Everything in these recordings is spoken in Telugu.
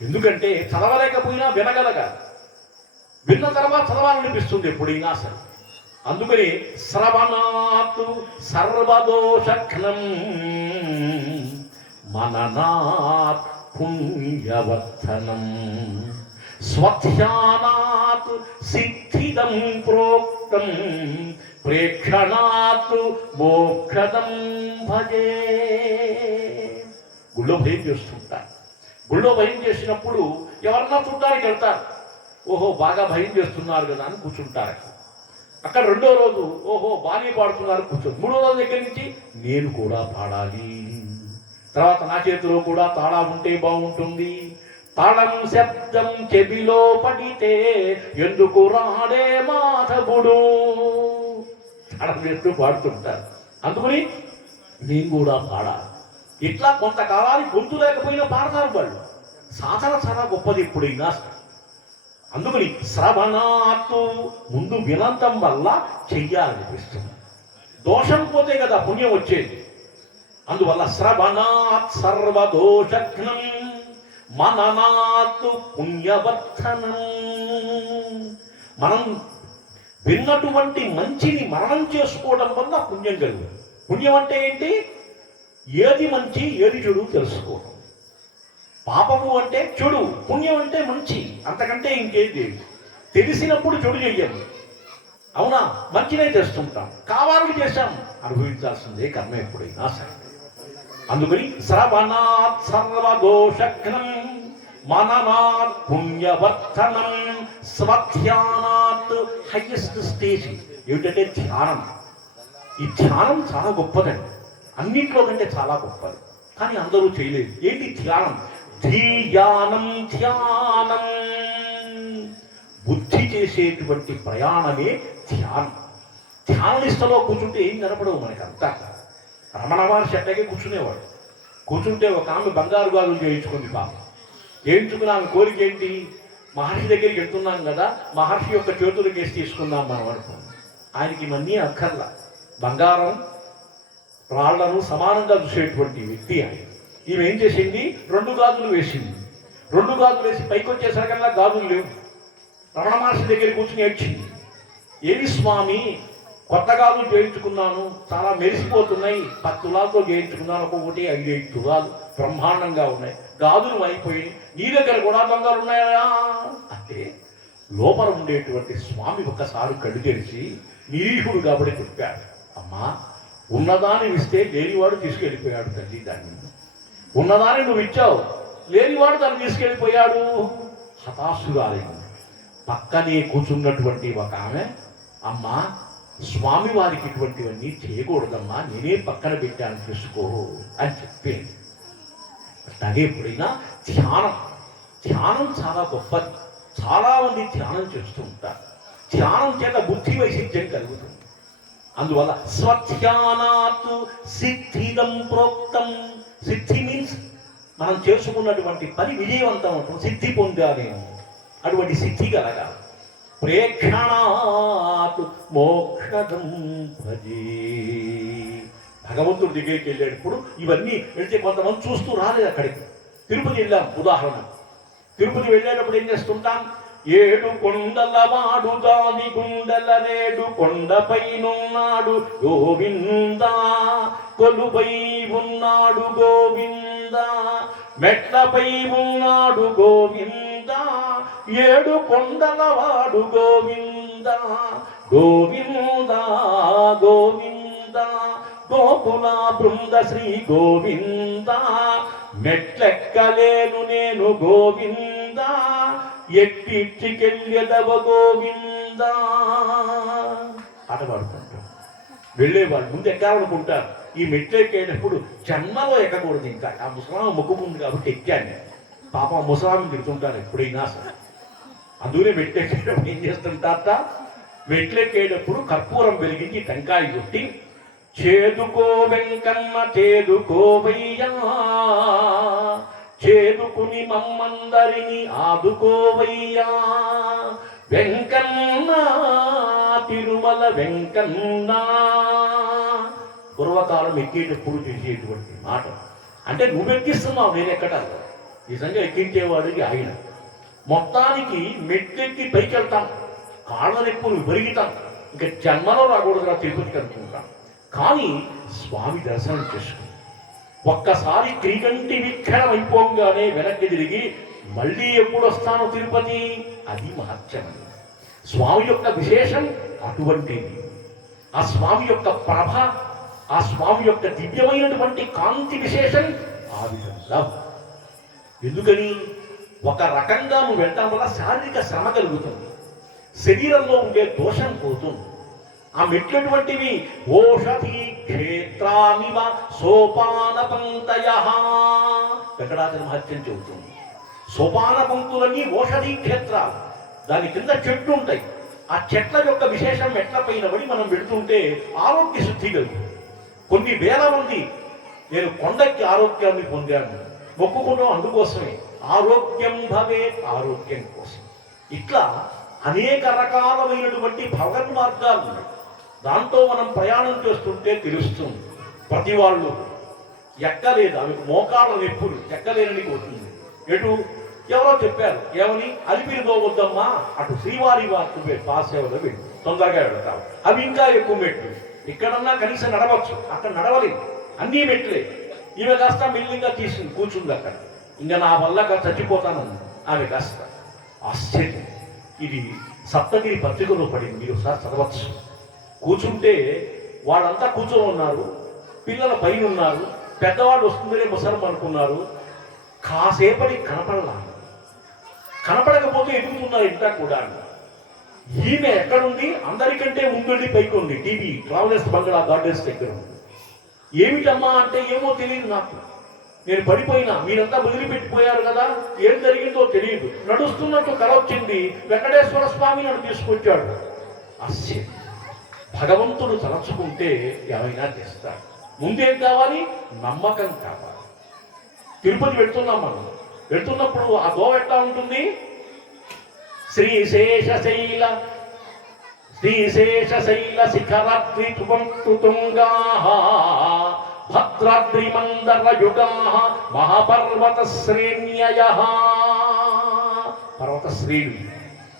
ఎందుకంటే చదవలేకపోయినా వినగలగా, విన్న తర్వాత చదవాలనిపిస్తుంది ఎప్పుడైనా సరే. అందుకని శ్రవణాత్ సర్వదోషఘ్నం మననాత్ పుణ్యవర్ధనం స్వధ్యానాత్ సిద్ధిదం ప్రోక్తం ప్రేక్షణాత్ మోక్షదం భజే. గుళ్ళో భయం చేస్తుంటారు. గుళ్ళో భయం చేసినప్పుడు ఎవరన్నా చూడడానికి వెళ్తారు. ఓహో బాగా భయం చేస్తున్నారు కదా అని కూర్చుంటారు. అక్కడ రెండో రోజు ఓహో బాగా పాడుతున్నారు కూర్చొని, మూడో రోజు దగ్గర నుంచి నేను కూడా పాడాలి, తర్వాత నా చేతిలో కూడా తాళం ఉంటే బాగుంటుంది, తాళం శబ్దం చెవిలో పడితే ఎందుకు రాడే మాధవుడు, తాళం వేస్తూ పాడుతుంటారు. అందుకని నేను కూడా పాడాలి. ఇట్లా కొంతకాలానికి గొంతు లేకపోయినా పాడతారు వాళ్ళు. సాధన చాలా గొప్పది ఎప్పుడైనా. అందుకని శ్రవణాత్తు ముందు వినంతం వల్ల చెయ్యాలనిపిస్తుంది. దోషం పోతే కదా పుణ్యం వచ్చేది. అందువల్ల శ్రవణాత్ సర్వదోషఘ్నం మననాత్ పుణ్యవర్ధనం. మనం విన్నటువంటి మంచిని మననం చేసుకోవడం వల్ల పుణ్యం కలుగుతుంది. పుణ్యం అంటే ఏంటి? ఏది మంచి ఏది చెడు తెలుసుకోవడం. పాపము అంటే చెడు, పుణ్యం అంటే మంచి, అంతకంటే ఇంకేది. తెలిసినప్పుడు చెడు చెయ్యము, అవునా? మంచినే చేస్తుంటాం, కావాలని చేశాం, అనుభవించాల్సిందే కర్మ ఎప్పుడైనా సరే. అందుకని శ్రవణాత్ సర్వదోషఘ్నం మననాత్ పుణ్యవర్ధనం స్వధ్యానాత్. హైయెస్ట్ స్టేజ్ ఏమిటంటే ధ్యానం. ఈ ధ్యానం చాలా గొప్పదండి, అన్నింటిలో కంటే చాలా గొప్పది. కానీ అందరూ చేయలేదు. ఏంటి ధ్యానం? ధ్యానం ధ్యానం బుద్ధి చేసేటువంటి ప్రయాణమే ధ్యానం. ధ్యాన నిష్టలో కూర్చుంటే ఏం కనపడవు మనకంతా. రమణ మహర్షి అట్లాగే కూర్చునేవాడు. కూర్చుంటే ఒక ఆమె బంగారు గాజులు చేయించుకుంది. పాపం చేయించుకుని ఆమె కోరిక ఏంటి? మహర్షి దగ్గరికి వెళ్తున్నాం కదా, మహర్షి యొక్క చేతులు కేసి తీసుకుందాం మనం అనుకున్నాం. ఆయనకి ఇవన్నీ అక్కర్లా. బంగారం రాళ్లను సమానంగా చూసేటువంటి వ్యక్తి ఆయన. ఈమె ఏం చేసింది? 2 గాజులు వేసింది. 2 గాజులు వేసి పైకి వచ్చేసరికల్లా గాజులు లేవు. రమణ మహర్షి దగ్గర కూర్చుని ఏడ్చింది. ఏమి స్వామి, కొత్త గాజులు చేయించుకున్నాను, చాలా మెరిసిపోతున్నాయి, 10 తులాలతో చేయించుకున్నాను, ఒక్కొక్కటి 5-5 తులాలు బ్రహ్మాండంగా ఉన్నాయి, గాజులు అయిపోయి నీ దగ్గర కూడా బంగారు ఉన్నాయా అంటే లోపల ఉండేటువంటి స్వామి ఒక్కసారి కళ్ళు తెరిచి నిరీహుడు కాబట్టి చెప్పాడు, అమ్మా ఉన్నదాన్ని ఇస్తే లేనివాడు తీసుకెళ్ళిపోయాడు తల్లి. దాన్ని ఉన్నదాన్ని నువ్వు ఇచ్చావు, లేనివాడు దాన్ని తీసుకెళ్ళిపోయాడు. హతాశురాలేదు. పక్కనే కూర్చున్నటువంటి ఒక ఆమె, అమ్మా స్వామి వారికి ఇటువంటివన్నీ చేయకూడదమ్మా, నేనే పక్కన పెట్టాను చూసుకో అని చెప్పింది. అట్లాగే ఎప్పుడైనా ధ్యానం చాలా గొప్పది. చాలామంది ధ్యానం చేస్తూ ఉంటారు. ధ్యానం చేత బుద్ధి వైశిష్ట్యం కలుగుతుంది. అందువల్ల స్వధ్యానాత్ సిద్ధిదం ప్రోక్తం. సిద్ధి మీన్స్ మనం చేసుకున్నటువంటి పని విజయవంతం అవుతుంది, సిద్ధి పొందాలేము, అటువంటి సిద్ధి కలగాలి. ప్రేక్షణాత్ మోక్షదం భజే. భగవంతుడి దగ్గరికి వెళ్ళేటప్పుడు ఇవన్నీ వెళ్తే కొంతమంది చూస్తూ రాలేదు. అక్కడికి తిరుపతి వెళ్ళాం ఉదాహరణ. తిరుపతి వెళ్ళేటప్పుడు ఏం చేస్తుంటాం? 7 కొండల వాడు దాని గుండెల రేడు కొండపైనున్నాడు గోవింద, కొలుపై ఉన్నాడు గోవింద, మెట్లపై ఉన్నాడు గోవింద, 7 కొండల వాడు గోవింద గోవింద గోవింద, గోకుల బృంద శ్రీ గోవింద, మెట్లెక్కలేను నేను గోవింద, ఎట్టికెళ్ళెదవ గోవింద. ఆట పాడుకుంటాం. వెళ్ళేవాళ్ళు ముందు ఎక్కాలనుకుంటారు. ఈ మెట్లు ఎక్కేటప్పుడు జన్మలో ఎక్కకూడదు, ఇంకా ఆ ముసలాం మొక్కుకుంది కాబట్టి ఎక్కాను. పాపం ముసలాం తిడుతుంటారు ఎప్పుడైనా సరే. అందుకనే మెట్లు ఎక్కేటప్పుడు ఏం చేస్తుంటారట? మెట్లు ఎక్కేటప్పుడు కర్పూరం వెలిగించి టెంకాయ కొట్టి, చేదుకో వెంకన్న చేదుకోవయ్యా, చేదుకుని మమ్మందరిని ఆదుకోవయ్యా, వెంకన్న తిరుమల వెంకన్న. పూర్వకాలం ఎక్కేటప్పుడు చేసేటువంటి మాట. అంటే నువ్వెక్కిస్తున్నావు, నేను ఎక్కటాను. నిజంగా ఎక్కించేవాడికి ఆయన. మొత్తానికి మెట్లెక్కి పైకి వెళ్తాం, కాళ్ళ నొప్పులు విపరీతం, ఇంకా జన్మలో రాకూడదురా తిరుపతికి అనుకుంటాం. కానీ స్వామి దర్శనం చేసుకుంటాం. ఒక్కసారి క్రీకంటి విక్షణం అయిపోగానే వెనక్కి తిరిగి మళ్ళీ ఎప్పుడు వస్తాను తిరుపతి, అది మహత్యం. స్వామి యొక్క విశేషం అటువంటిది. ఆ స్వామి యొక్క ప్రభ, ఆ స్వామి యొక్క దివ్యమైనటువంటి కాంతి విశేషం ఆ విధంగా. ఎందుకని? ఒక రకంగా నువ్వు వెళ్ళటం వల్ల శారీరక శ్రమ కలుగుతుంది, శరీరంలో ఉండే దోషం పోతుంది. ఆ మెట్లటువంటివి ఓషధి క్షేత్రామివ సోపాన పంక్తయ. వెంకటాచల మహత్యం చెబుతుంది, సోపాన పంక్తులన్నీ ఓషధి క్షేత్రాలు. దాని కింద చెట్లు ఉంటాయి. ఆ చెట్ల యొక్క విశేషం మెట్ల పైన పడి మనం వెళుతుంటే ఆరోగ్య శుద్ధి కలుగుతుంది. కొన్ని వేల మంది నేను కొండకి ఆరోగ్యాన్ని పొందాను మొక్కుకుంటాం, అందుకోసమే ఆరోగ్యం భవే, ఆరోగ్యం కోసం. ఇట్లా అనేక రకాలమైనటువంటి భగవన్ మార్గాలు ఉన్నాయి. దాంతో మనం ప్రయాణం చేస్తుంటే తెలుస్తుంది. ప్రతి వాళ్ళు ఎక్కలేదు, అవి మోకాళ్ళ నొప్పులు, ఎక్కలేనని పోతుంది. ఎటు ఎవరో చెప్పారు, ఏమని? అలిపిరి పోవద్దమ్మా, అటు శ్రీవారి వారి పాసేవలో వెళ్ళి తొందరగా వెళ్తాం. అవి ఇంకా ఎక్కువ మెట్లు. ఇక్కడన్నా కనీసం నడవచ్చు, అక్కడ నడవలేదు, అన్నీ మెట్లే. ఈమె కాస్త మెల్లిగా తీసుకుని కూర్చుంది అక్కడ. ఇంకా నా వల్ల చచ్చిపోతానని ఆమె కాస్త. ఆశ్చర్యం. ఇది సప్తగిరి పత్రికలో పడింది, మీరు ఒకసారి చదవచ్చు. కూర్చుంటే వాళ్ళంతా కూర్చొని ఉన్నారు, పిల్లల పైన ఉన్నారు, పెద్దవాళ్ళు వస్తుందనే ముసలం అనుకున్నారు. కాసేపటి కనపడకపోతే ఎదుగుతున్నారు ఇంత కూడా. ఈమె ఎక్కడుంది? అందరికంటే ముందుండి పైకి ఉంది, టీవీ ట్రావెలర్స్ బంగ్లా గార్డెన్స్ దగ్గర ఉంది. ఏమిటమ్మా అంటే ఏమో తెలియదు నాకు, నేను పడిపోయినా, మీరంతా వదిలిపెట్టిపోయారు కదా, ఏం జరిగిందో తెలియదు, నడుస్తున్నట్టు కల వచ్చింది, వెంకటేశ్వర స్వామి నన్ను తీసుకొచ్చాడు. ఆశ్చర్యం. భగవంతుడు తలచుకుంటే ఏమైనా చేస్తాడు. ముందేం కావాలి? నమ్మకం కావాలి. తిరుపతి వెళ్తున్నాం మనం, వెళ్తున్నప్పుడు ఆ గోవ ఎట్లా ఉంటుంది? శ్రీశేషశైల శిఖరాద్రి తుంగా భద్రాద్రి మందర యుగా మహాపర్వత శ్రేణ్యయ. పర్వత శ్రేణి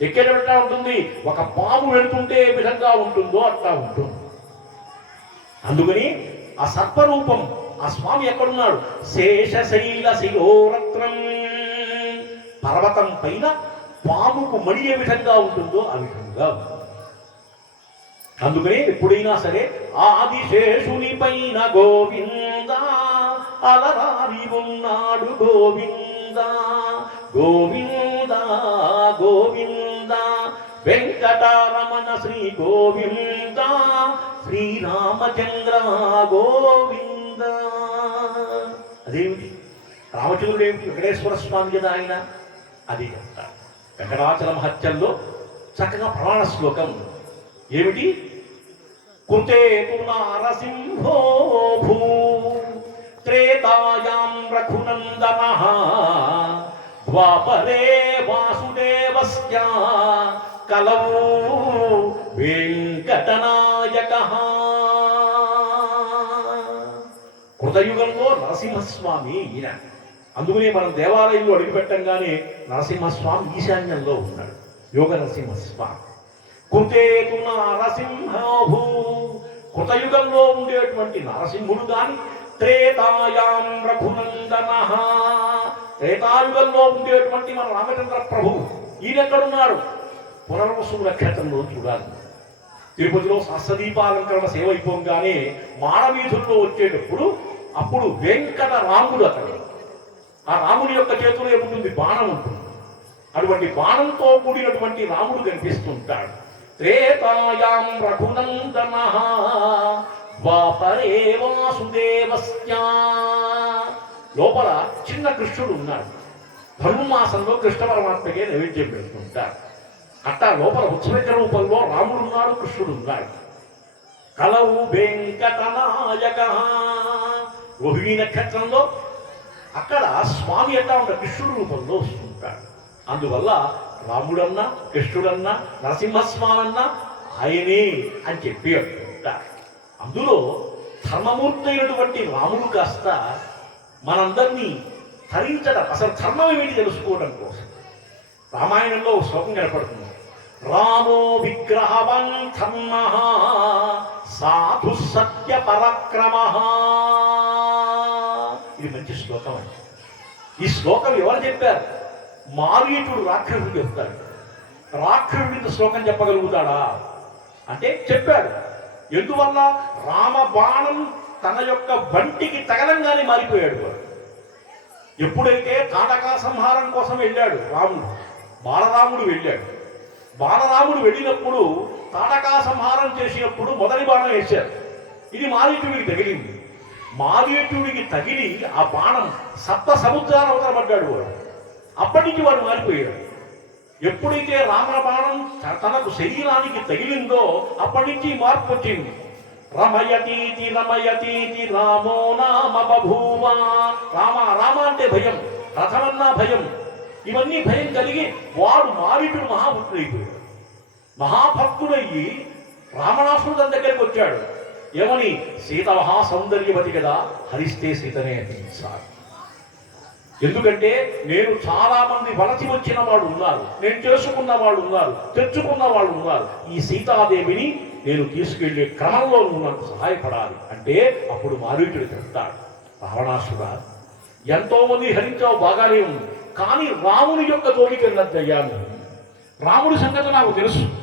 ఎక్కడ ఎట్లా ఉంటుంది? ఒక పాము వెళుతుంటే ఏ విధంగా ఉంటుందో అట్లా ఉంటుంది. అందుకని ఆ సర్పరూపం ఆ స్వామి ఎక్కడున్నాడు? శేషశైల శిరోరత్నం. పర్వతం పైన పాముకు మడి ఏ విధంగా ఉంటుందో ఆ విధంగా. అందుకనే ఎప్పుడైనా సరే ఆదిశేషుని పైన గోవింద అలరారి ఉన్నాడు, గోవింద గోవింద గోవింద వెంకటరమణ శ్రీ గోవింద శ్రీరామచంద్ర గోవింద. అదేమిటి? రామచంద్రుడు ఏమిటి? వెంకటేశ్వర స్వామి కదా ఆయన. అది చెప్తాడు వెంకటాచల మహత్యంలో చక్కగా ప్రమాణ శ్లోకం. ఏమిటి? కృతేతు నారసింహో భూ త్రేతాయాం రఘునందనః ద్వాపరే వాసుదేవస్య కలౌ వెంకటనాయకః. కృతయుగంలో నరసింహస్వామి ఈయన. అందుకనే మనం దేవాలయంలో అడుగుపెట్టంగానే నరసింహస్వామి ఈశాన్యంలో ఉన్నాడు, యోగ నరసింహస్వామి. కృతేతు నరసింహభూ, కృతయుగంలో ఉండేటువంటి నరసింహుడు గాని, త్రేతాయాం రఘునందనః, త్రేతాయుగంలో ఉండేటువంటి మన రామచంద్ర ప్రభువు ఈయన ఎక్కడున్నాడు? పునర్వసు నక్షత్రంలో చూడాలి. తిరుపతిలో సహస్రదీపాలంకరణ సేవ అయిపోగానే మాడవీధుల్లో వచ్చేటప్పుడు అప్పుడు వెంకట రాముడు అక్కడ. ఆ రాముడి యొక్క చేతిలో ఏముంటుంది? బాణం ఉంటుంది. అటువంటి బాణంతో కూడినటువంటి రాముడు కనిపిస్తుంటాడు. త్రేతాయాం రఘునందనః ద్వాపరే వాసుదేవస్య. లోపల చిన్న కృష్ణుడు ఉన్నాడు. ధనుర్మాసంలో కృష్ణ పరమాత్మకే నైవేద్యం పెడుతుంటాడు. అట్టా లోపల ఉత్సవిక రూపంలో రాముడు ఉన్నాడు, కృష్ణుడు ఉన్నాడు. కలవు వెంకటనాయక. రోహిణీ నక్షత్రంలో అక్కడ స్వామి ఎట్లా ఉంటాడు? కృష్ణుడు రూపంలో వస్తుంటాడు. అందువల్ల రాముడన్నా కృష్ణుడన్నా నరసింహస్వామి అన్నా ఆయనే అని చెప్పి అంటుంటారు. అందులో ధర్మమూర్తి అయినటువంటి రాముడు కాస్త మనందరినీ ధరించడం, అసలు ధర్మం ఏమిటి తెలుసుకోవడం కోసం. రామాయణంలో ఒక శ్లోకం కనపడుతుంది. రామో విగ్రహవాన్ ధర్మః సాధు సత్య పరక్రమః. ఇది మంచి శ్లోకం అండి. ఈ శ్లోకం ఎవరు చెప్పారు? మారీచుడు రాక్షసుడు చెప్తాడు. రాక్షసుడికి శ్లోకం చెప్పగలుగుతాడా అంటే చెప్పాడు. ఎందువల్ల? రామ బాణం తన యొక్క వంటికి తగలంగానే మారిపోయాడు వాడు. ఎప్పుడైతే తాటకా సంహారం కోసం వెళ్ళాడు రాముడు, బాలరాముడు వెళ్ళాడు. బాలరాముడు వెళ్ళినప్పుడు తాటకా సంహారం చేసినప్పుడు మొదటి బాణం వేశారు. ఇది మారీచుడికి తగిలింది. మారీచుడికి తగిలి ఆ బాణం సప్త సముద్రాల అవతల పడ్డాడు వాడు. అప్పటి నుంచి వాడు మారిపోయాడు. ఎప్పుడైతే రామ బాణం తనకు శరీరానికి తగిలిందో అప్పటి నుంచి మార్పు వచ్చింది. రమయతీతి రమయతీతి రామో నామ బభూవ. రామ రామ అంటే భయం, రథమన్నా భయం, ఇవన్నీ భయం కలిగి వాడు మారీచుడు మహాభక్తుడైపోయాడు. మహాభక్తుడయ్యి రావణాసురుడు తన దగ్గరికి వచ్చాడు. ఏమని? సీత మహాసౌందర్యవతి కదా, హరిస్తే సీతనే హరించాలి. ఎందుకంటే నేను చాలా మంది వలసి వచ్చిన వాడు ఉన్నారు, నేను చేసుకున్న వాళ్ళు ఉన్నారు, తెచ్చుకున్న వాళ్ళు ఉన్నారు. ఈ సీతాదేవిని నేను తీసుకెళ్లే క్రమంలో నువ్వు నాకు సహాయపడాలి అంటే అప్పుడు మారీచుడు చెప్తాడు, రావణాసురుడా, ఎంతో మంది హరించావు, బాగానే ఉంది, కానీ రాముని యొక్క జోలికి వెళ్ళొద్దయ్యాను. రాముడి సంగతి నాకు తెలుసు.